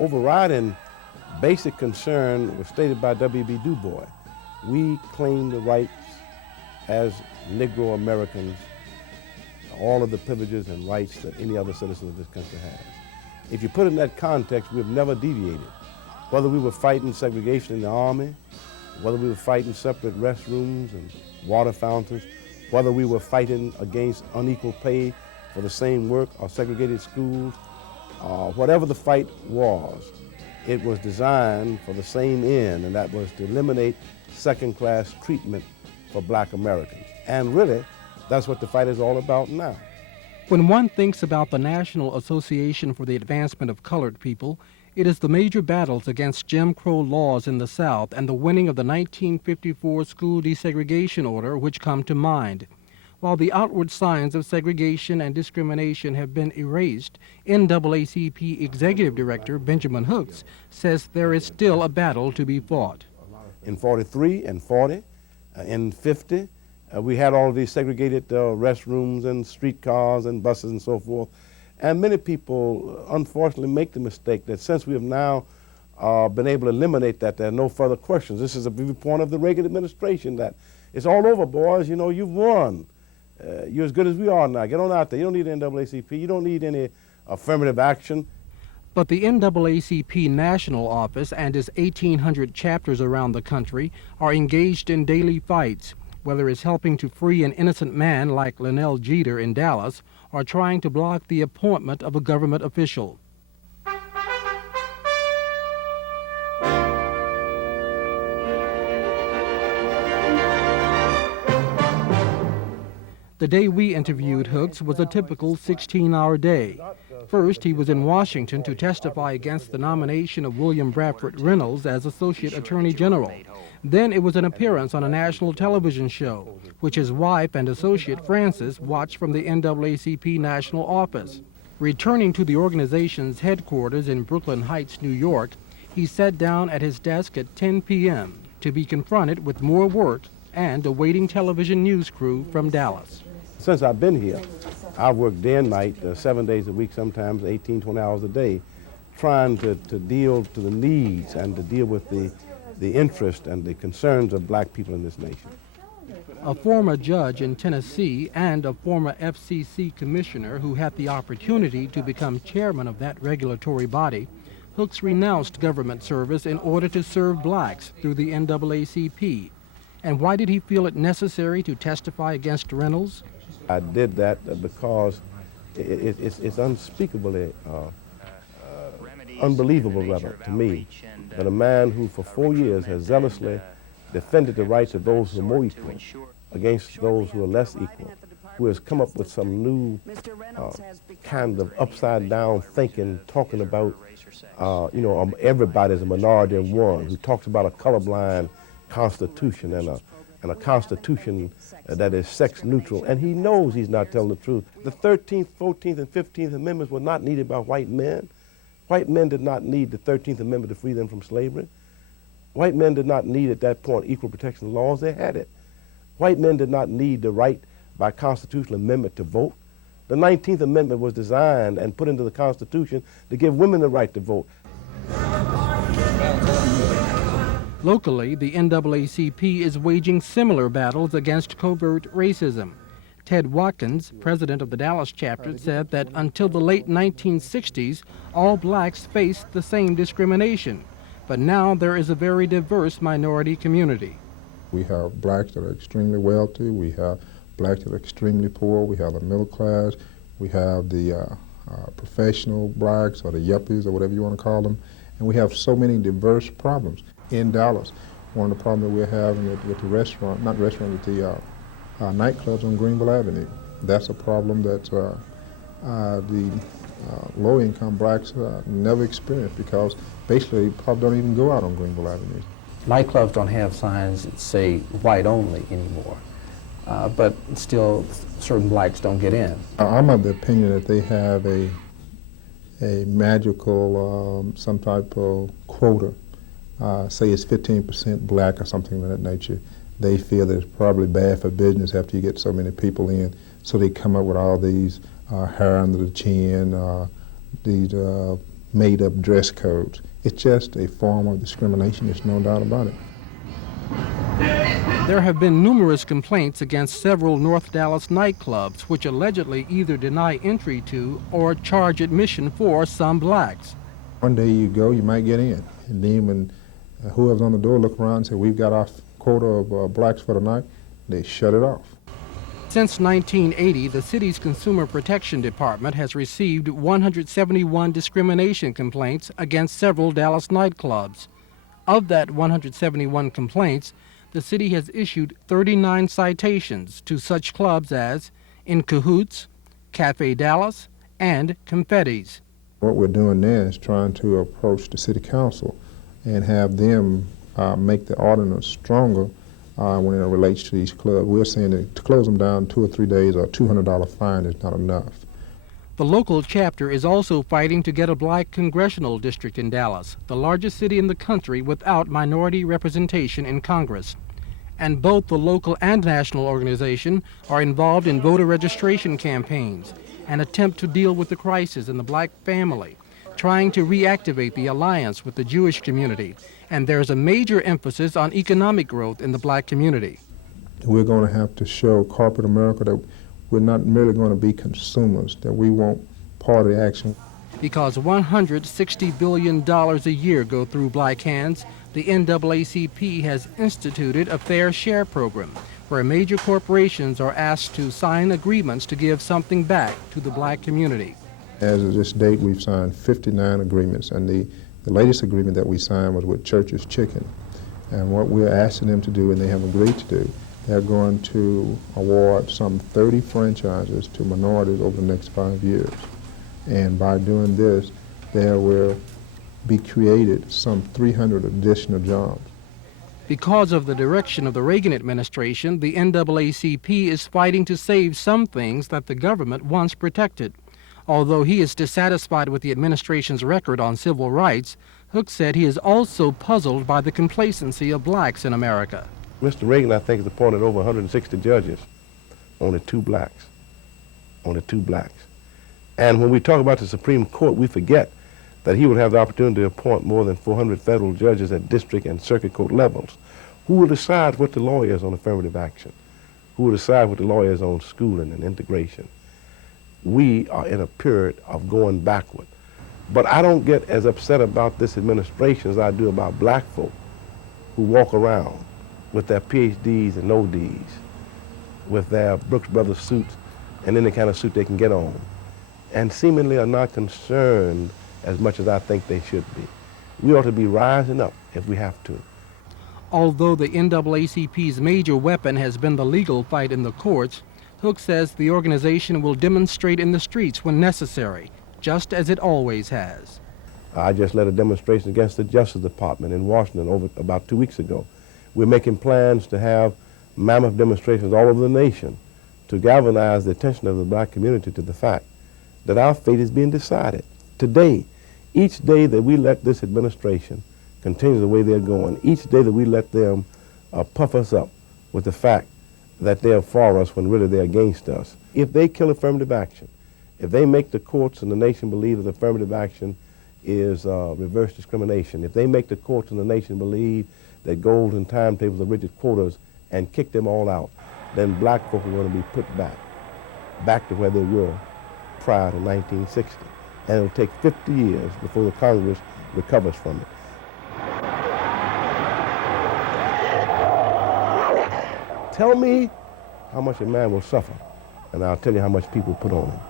overriding basic concern was stated by W.B. Du Bois. We claim the rights as Negro Americans, all of the privileges and rights that any other citizen of this country has. If you put it in that context, we've never deviated. Whether we were fighting segregation in the Army, whether we were fighting separate restrooms and water fountains, whether we were fighting against unequal pay for the same work or segregated schools, whatever the fight was, it was designed for the same end, and that was to eliminate second-class treatment for black Americans. And really, that's what the fight is all about now. When one thinks about the National Association for the Advancement of Colored People, it is the major battles against Jim Crow laws in the South and the winning of the 1954 school desegregation order which come to mind. While the outward signs of segregation and discrimination have been erased, NAACP Executive Director Benjamin Hooks says there is still a battle to be fought. In 43 and 40, in 50, we had all of these segregated restrooms and streetcars and buses and so forth. And many people, unfortunately, make the mistake that since we have now been able to eliminate that, there are no further questions. This is a viewpoint of the Reagan administration that it's all over, boys. You know, you've won. You're as good as we are now. Get on out there. You don't need the NAACP. You don't need any affirmative action. But the NAACP National Office and its 1,800 chapters around the country are engaged in daily fights, whether it's helping to free an innocent man like Linnell Jeter in Dallas or trying to block the appointment of a government official. The day we interviewed Hooks was a typical 16-hour day. First, he was in Washington to testify against the nomination of William Bradford Reynolds as Associate Attorney General. Then it was an appearance on a national television show, which his wife and associate Frances watched from the NAACP national office. Returning to the organization's headquarters in Brooklyn Heights, New York, he sat down at his desk at 10 p.m. to be confronted with more work and a waiting television news crew from Dallas. Since I've been here, I've worked day and night, 7 days a week, sometimes 18, 20 hours a day, trying to deal to the needs and to deal with the interest and the concerns of black people in this nation. A former judge in Tennessee and a former FCC commissioner who had the opportunity to become chairman of that regulatory body, Hooks renounced government service in order to serve blacks through the NAACP. And why did he feel it necessary to testify against Reynolds? I did that because it's unspeakably, unbelievable rather, to me, that a man who for 4 years has zealously defended the rights of those who are more equal against those who are less equal, who has come up with some new kind of upside-down thinking, talking about, everybody's a minority in one, who talks about a colorblind constitution and a constitution that is sex neutral, and he knows he's not telling the truth. The 13th, 14th, and 15th Amendments were not needed by white men. White men did not need the 13th Amendment to free them from slavery. White men did not need at that point equal protection laws. They had it. White men did not need the right by constitutional amendment to vote. The 19th Amendment was designed and put into the Constitution to give women the right to vote. Locally, the NAACP is waging similar battles against covert racism. Ted Watkins, president of the Dallas chapter, said that until the late 1960s, all blacks faced the same discrimination. But now there is a very diverse minority community. We have blacks that are extremely wealthy. We have blacks that are extremely poor. We have the middle class. We have the professional blacks, or the yuppies, or whatever you want to call them. And we have so many diverse problems. In Dallas, one of the problems that we're having with the restaurant, not restaurant, with the nightclubs on Greenville Avenue. That's a problem that the low-income blacks never experience, because basically probably don't even go out on Greenville Avenue. Nightclubs don't have signs that say white only anymore, but still certain blacks don't get in. I'm of the opinion that they have a magical, some type of quota. Say it's 15% black or something of that nature. They feel that it's probably bad for business after you get so many people in, so they come up with all these hair under the chin, these made-up dress codes. It's just a form of discrimination, there's no doubt about it. There have been numerous complaints against several North Dallas nightclubs, which allegedly either deny entry to or charge admission for some blacks. One day you go, you might get in, and then when whoever's on the door look around and say, we've got our quota of blacks for the night, they shut it off. Since 1980, the city's Consumer Protection Department has received 171 discrimination complaints against several Dallas nightclubs. Of that 171 complaints, the city has issued 39 citations to such clubs as In Cahoots, Cafe Dallas, and Confetti's. What we're doing now is trying to approach the city council and have them make the ordinance stronger when it relates to these clubs. We're saying that to close them down 2 or 3 days or a $200 fine is not enough. The local chapter is also fighting to get a black congressional district in Dallas, the largest city in the country without minority representation in Congress. And both the local and national organization are involved in voter registration campaigns, an attempt to deal with the crisis in the black family, trying to reactivate the alliance with the Jewish community, and there's a major emphasis on economic growth in the black community. We're going to have to show corporate America that we're not merely going to be consumers, that we want part of the action. Because $160 billion a year go through black hands, the NAACP has instituted a fair share program where major corporations are asked to sign agreements to give something back to the black community. As of this date, we've signed 59 agreements, and the latest agreement that we signed was with Church's Chicken. And what we're asking them to do, and they have agreed to do, they're going to award some 30 franchises to minorities over the next 5 years. And by doing this, there will be created some 300 additional jobs. Because of the direction of the Reagan administration, the NAACP is fighting to save some things that the government once protected. Although he is dissatisfied with the administration's record on civil rights, Hook said he is also puzzled by the complacency of blacks in America. Mr. Reagan, I think, has appointed over 160 judges, only 2 blacks, only 2 blacks. And when we talk about the Supreme Court, we forget that he would have the opportunity to appoint more than 400 federal judges at district and circuit court levels. Who will decide what the law is on affirmative action? Who will decide what the law is on schooling and integration? We are in a period of going backward. But I don't get as upset about this administration as I do about black folk who walk around with their PhDs and ODs, with their Brooks Brothers suits and any kind of suit they can get on, and seemingly are not concerned as much as I think they should be. We ought to be rising up if we have to. Although the NAACP's major weapon has been the legal fight in the courts, Hook says the organization will demonstrate in the streets when necessary, just as it always has. I just led a demonstration against the Justice Department in Washington about 2 weeks ago. We're making plans to have mammoth demonstrations all over the nation to galvanize the attention of the black community to the fact that our fate is being decided. Today, each day that we let this administration continue the way they're going, each day that we let them puff us up with the fact that they're for us when really they're against us. If they kill affirmative action, if they make the courts and the nation believe that affirmative action is reverse discrimination, if they make the courts and the nation believe that golden timetables are rigid quotas and kick them all out, then black folk are going to be put back to where they were prior to 1960. And it'll take 50 years before the Congress recovers from it. Tell me how much a man will suffer, and I'll tell you how much people put on him.